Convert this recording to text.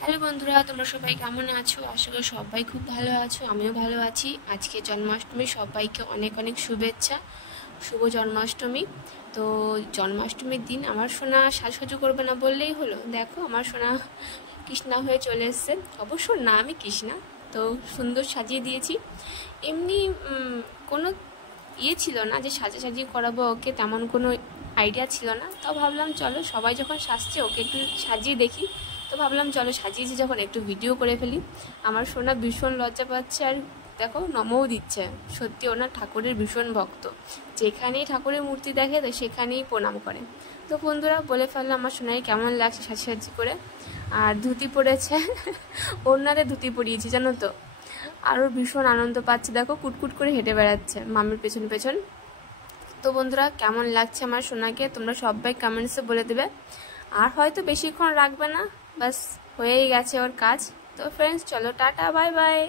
Hello বন্ধুরা, তোমরা সবাই কেমন আছো? আশা করি সবাই খুব ভালো আছো, আমিও ভালো আছি। আজকে জন্মাষ্টমী, সবাইকে অনেক অনেক শুভেচ্ছা, শুভ জন্মাষ্টমী। তো জন্মাষ্টমীর দিন আমার সোনা সাজুসাজু করবে না বললেই হলো। দেখো আমার সোনা কৃষ্ণা হয়ে চলে এসছে। অবশ্য না, আমি কৃষ্ণা, তো সুন্দর সাজিয়ে দিয়েছি। এমনি কোনো ছিল না যে সাজাসাজি করাবো ওকে, তেমন কোনো আইডিয়া ছিল না। তাও ভাবলাম চলো সবাই যখন সাজছে ওকে একটু সাজিয়ে দেখি। তো ভাবলাম চলো সাজিয়েছি যখন একটু ভিডিও করে ফেলি। আমার সোনা ভীষণ লজ্জা পাচ্ছে, আর দেখো নমও দিচ্ছে। সত্যি ওনার ঠাকুরের ভীষণ ভক্ত, যেখানেই ঠাকুরের মূর্তি দেখে তো সেখানেই প্রণাম করে। তো বন্ধুরা বলে ফেললাম আমার সোনাই কেমন লাগছে সাজি করে। আর ধুতি পরেছে ওনারে ধুতি পরিয়েছি জানো তো। আরও ভীষণ আনন্দ পাচ্ছে, দেখো কুটকুট করে হেঁটে বেড়াচ্ছে মামির পেছন পেছন। তো বন্ধুরা কেমন লাগছে আমার সোনাকে তোমরা সবাই কমেন্টসে বলে দেবে। আর হয়তো বেশিক্ষণ রাখবে না, বাস হয়েই গেছে ওর কাজ। তো ফ্রেন্ডস চলো টাটা, বাই বাই।